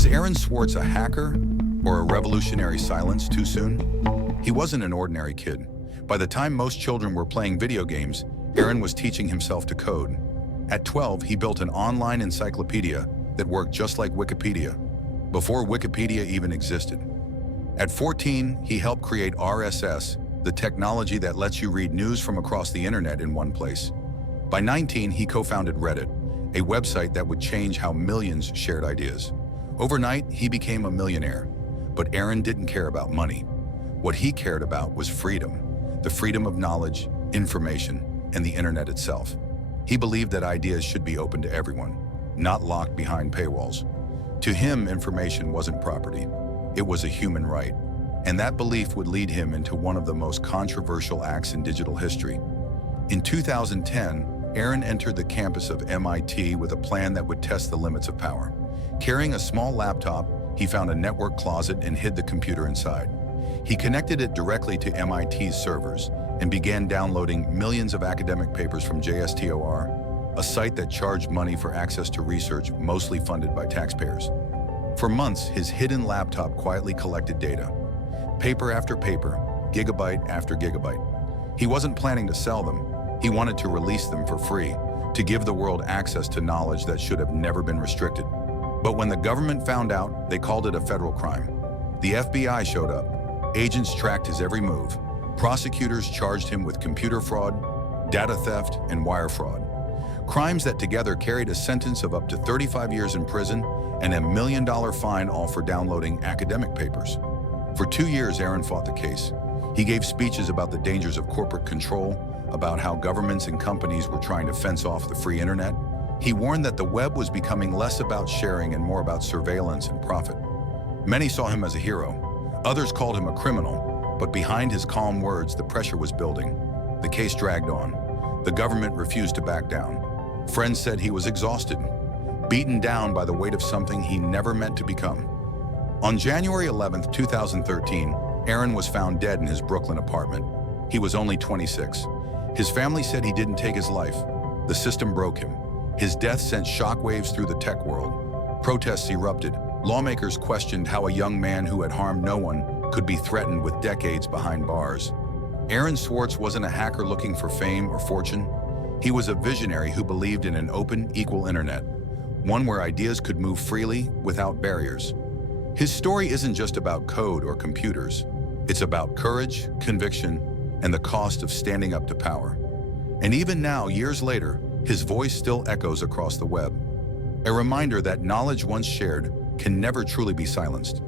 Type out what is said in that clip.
Was Aaron Swartz a hacker or a revolutionary silence too soon? He wasn't an ordinary kid. By the time most children were playing video games, Aaron was teaching himself to code. At 12, he built an online encyclopedia that worked just like Wikipedia, before Wikipedia even existed. At 14, he helped create RSS, the technology that lets you read news from across the internet in one place. By 19, he co-founded Reddit, a website that would change how millions shared ideas. Overnight, he became a millionaire. But Aaron didn't care about money. What he cared about was freedom, the freedom of knowledge, information, and the internet itself. He believed that ideas should be open to everyone, not locked behind paywalls. To him, information wasn't property. It was a human right. And that belief would lead him into one of the most controversial acts in digital history. In 2010, Aaron entered the campus of MIT with a plan that would test the limits of power. Carrying a small laptop, he found a network closet and hid the computer inside. He connected it directly to MIT's servers and began downloading millions of academic papers from JSTOR, a site that charged money for access to research mostly funded by taxpayers. For months, his hidden laptop quietly collected data, paper after paper, gigabyte after gigabyte. He wasn't planning to sell them. He wanted to release them for free, to give the world access to knowledge that should have never been restricted. But when the government found out, they called it a federal crime. The FBI showed up. Agents tracked his every move. Prosecutors charged him with computer fraud, data theft, and wire fraud. Crimes that together carried a sentence of up to 35 years in prison and $1 million fine, all for downloading academic papers. For 2 years, Aaron fought the case. He gave speeches about the dangers of corporate control, about how governments and companies were trying to fence off the free internet. He warned that the web was becoming less about sharing and more about surveillance and profit. Many saw him as a hero. Others called him a criminal. But behind his calm words, the pressure was building. The case dragged on. The government refused to back down. Friends said he was exhausted, beaten down by the weight of something he never meant to become. On January 11, 2013, Aaron was found dead in his Brooklyn apartment. He was only 26. His family said he didn't take his life. The system broke him. His death sent shockwaves through the tech world. Protests erupted. Lawmakers questioned how a young man who had harmed no one could be threatened with decades behind bars. Aaron Swartz wasn't a hacker looking for fame or fortune. He was a visionary who believed in an open, equal internet, one where ideas could move freely without barriers. His story isn't just about code or computers. It's about courage, conviction, and the cost of standing up to power. And even now, years later, his voice still echoes across the web. A reminder that knowledge once shared can never truly be silenced.